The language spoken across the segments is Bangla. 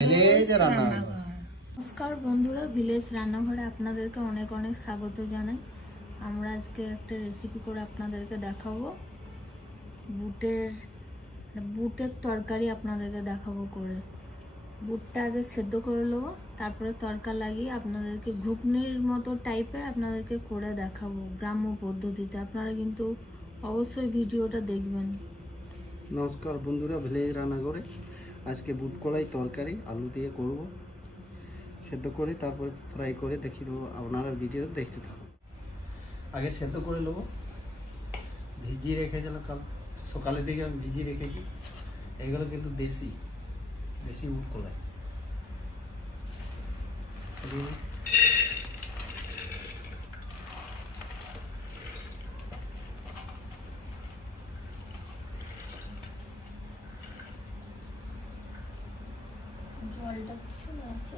ভিলেজ রান্নাঘর। নমস্কার বন্ধুরা, ভিলেজ রান্নাঘরে আপনাদেরকে অনেক অনেক স্বাগত জানাই। আমরা আজকে একটা রেসিপি করে আপনাদেরকে দেখাবো। বুটের তরকারি আপনাদেরকে দেখাবো করে। বুটটা আগে সেদ্ধ করে নেবো, তারপরে তরকা লাগিয়ে আপনাদেরকে ঘুগনির মতো টাইপের আপনাদেরকে করে দেখাবো গ্রাম্য পদ্ধতিতে। আপনারা কিন্তু অবশ্যই ভিডিওটা দেখবেন। নমস্কার বন্ধুরা, ভিলেজ রান্নাঘরে আজকে বুট কলাই তরকারি আলু দিয়ে করব। সেদ্ধ করে তারপরে ফ্রাই করে দেখিয়ে দেবো, আপনারা ভিডিও দেখতে থাকুন। আগে সেদ্ধ করে নেবো, ভিজিয়ে রেখেছিলাম কাল সকালের দিকে আমি ভিজিয়ে রেখেছি। এগুলো কিন্তু দেশি বুট কলাই। জলটা কিছু আছে।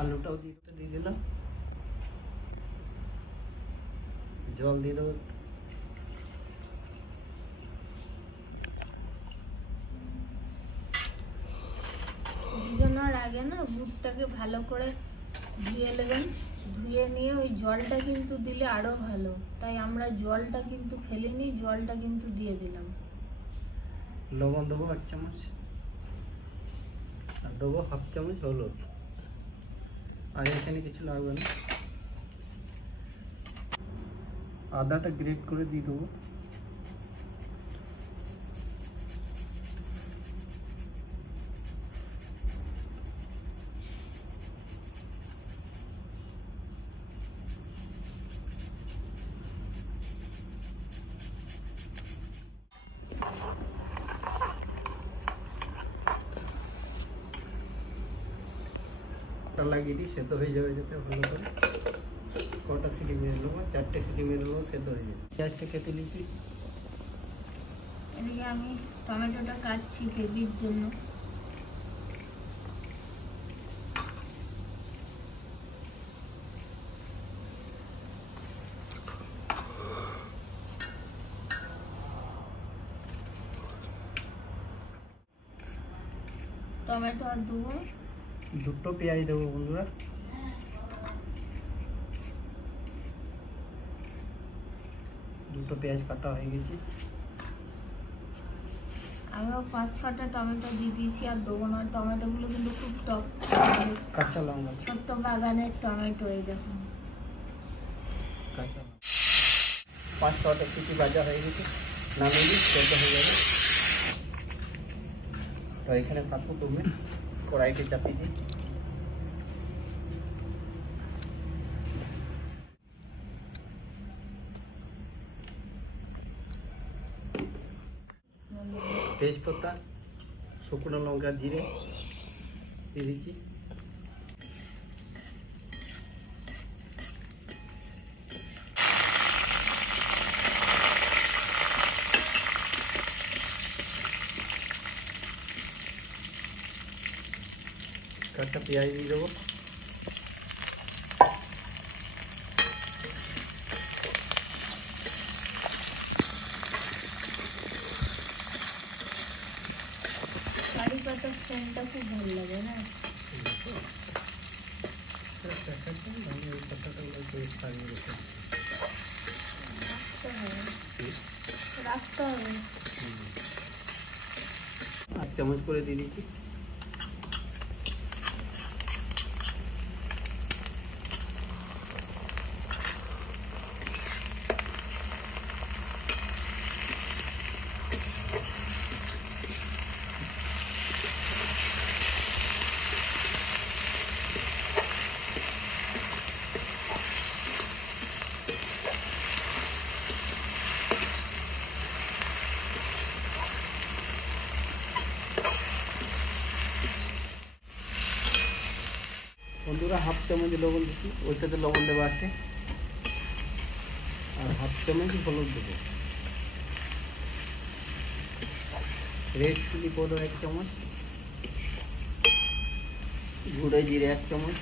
আলুটাও দিয়ে দিলাম, জল দিয়ে দেবো। ভিজানোর আগে না বুটটাকে ভালো করে ধুয়ে নেবেন। ধুয়ে নিয়ে ওই জলটা কিন্তু দিলে আরো ভালো, তাই আমরা জলটা কিন্তু ফেলিনি, জলটা কিন্তু দিয়ে দিলাম। লবণ দেবো 1 চামচ, আর দেবো 1/2 চামচ হলুদ। আর এখানে কিছু লাগবে না। আদাটা গ্রেট করে দিয়ে দেবো। লাগিয়ে দিই, সেদ্ধ হয়ে যাবে যাতে ভালো করে। কটা সিটি মেরে নেবো, 4টে সিটি মেরে নেবো, সেদ্ধ হয়ে যাবে। পেঁয়াজটা কেটে নিচ্ছি। এদিকে আমি টমেটোটা কাটছি গ্রেভির জন্য। টমেটো আর দেবো, 2টো পেঁয়াজ দেবো বন্ধুরা। দুটো পেঁয়াজ কাটা হয়ে গেছে। আমিও 5-6টা টমেটো দিয়ে দিয়েছি, আর দেবো না। টমেটোগুলো কিন্তু খুব টক। কাঁচা লঙ্কা, ছোট্ট বাগানের টমেটো, এই দেখুন। কাঁচা 5-6টা সিটি ভাজা হয়ে গেছে, নামিয়ে দিই, সেদ্ধ হয়ে যাবে। তো এখানে পাতবো, তুমি কড়াইকে চাপিয়ে দিই। তেজপাতা, শুকনো লঙ্কা, জিরে দিয়ে দিচ্ছি। কাঁচা পেঁয়াজ দিয়ে দেবো। কারি পাতার সেন্টটা খুব ভালো লাগে না? রাখতে হবে। 1 চামচ করে দিয়ে দিচ্ছি। বন্ধুরা 1/2 চামচ লবণ দিচ্ছি, ওই সাথে লবণ দেবো আছে, আর 1/2 চামচ হলুদ দেবো। রেড চিলি পাউডার 1 চামচ, গুঁড়ো জিরে 1 চামচ,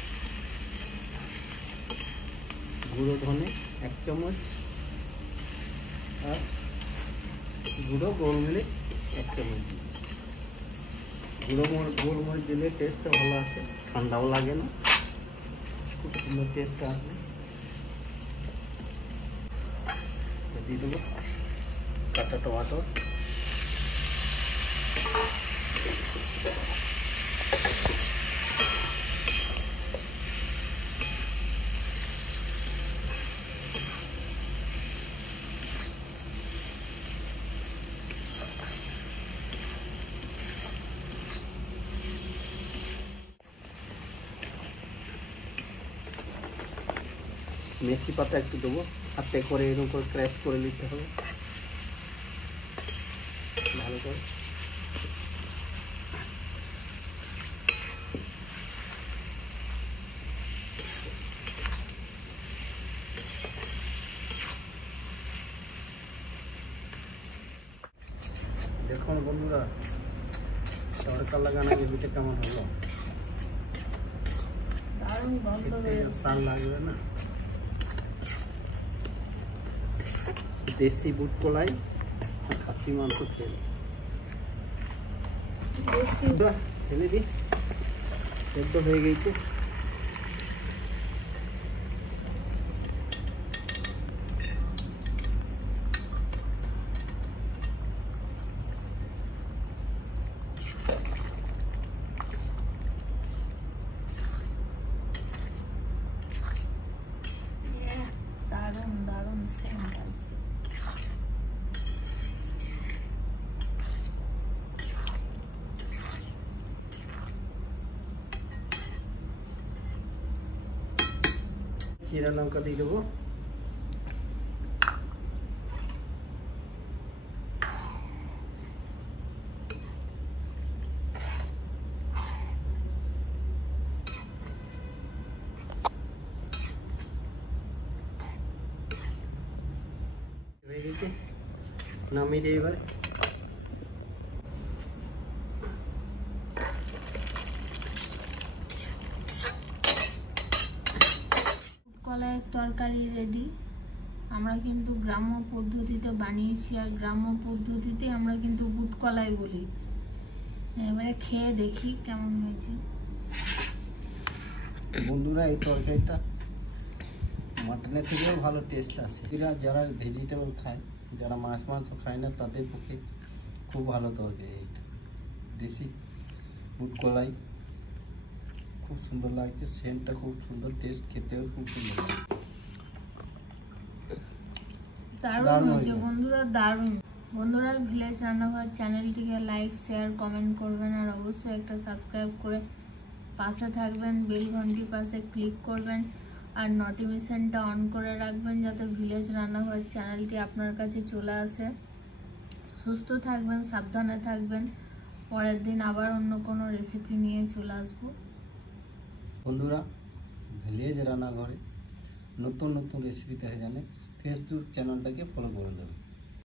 গুঁড়ো ধনে 1 চামচ, আর গুঁড়ো গোলমরিচ 1 চামচ। গোলমরিচ দিলে টেস্টটা ভালো আসে, ঠান্ডাও লাগে না, খুব সুন্দর টেস্ট আসবে। দিয়ে দেবো কাঁচা টমেটো, মেথি পাতা একটু দেবো, হাতে করে এরকম করে ক্র্যাশ করে নিতে হবে ভালো করে। দেখুন বন্ধুরা, তড়কা লাগানো গ্রেভিটা কেমন হলো, দারুণ গন্ধ বেরোচ্ছে। স্বাদ লাগবে না। দেশি বুট কলাই আর খাসি মাংস তেল ফেলে দিই, সেদ্ধ হয়ে গেছে। দারুণ দারুণ সেন্ট আছে। জিরা লঙ্কা দিয়ে দেবো, নামিয়ে দিয়ে এবার কলাইয়ের তরকারি রেডি। আমরা কিন্তু গ্রাম্য পদ্ধতিতে বানিয়েছি, আর গ্রাম্য পদ্ধতিতে আমরা কিন্তু বুট কলাই বলি। এবারে খেয়ে দেখি কেমন হয়েছে। বন্ধুরা, এই তরকারিটা মাটনের থেকেও ভালো টেস্ট আসে। যারা ভেজিটেবল খায়, যারা মাছ মাংস খায় না, তাদের পক্ষে খুব ভালো তরকারি এইটা। দেশি বুট কলাই খুব সুন্দর লাগছে, সেন্টটা খুব সুন্দর, টেস্ট খেতেও খুব সুন্দর লাগছে। দারুণ হয়েছে বন্ধুরা, দারুণ। বন্ধুরা, ভিলেজ রান্নাঘর চ্যানেলটিকে লাইক, শেয়ার, কমেন্ট করবেন, আর অবশ্যই একটা সাবস্ক্রাইব করে পাশে থাকবেন। বেল ঘন্টির পাশে ক্লিক করবেন আর নোটিফিকেশনটা অন করে রাখবেন, যাতে ভিলেজ রান্নাঘর চ্যানেলটি আপনার কাছে চলে আসে। সুস্থ থাকবেন, সাবধানে থাকবেন। পরের দিন আবার অন্য কোনো রেসিপি নিয়ে চলে আসবো। বন্ধুরা, ভিলেজ রান্নাঘরে নতুন নতুন রেসিপি দেখা জানে ফেসবুক চ্যানেলটাকে ফলো করে দেবেন।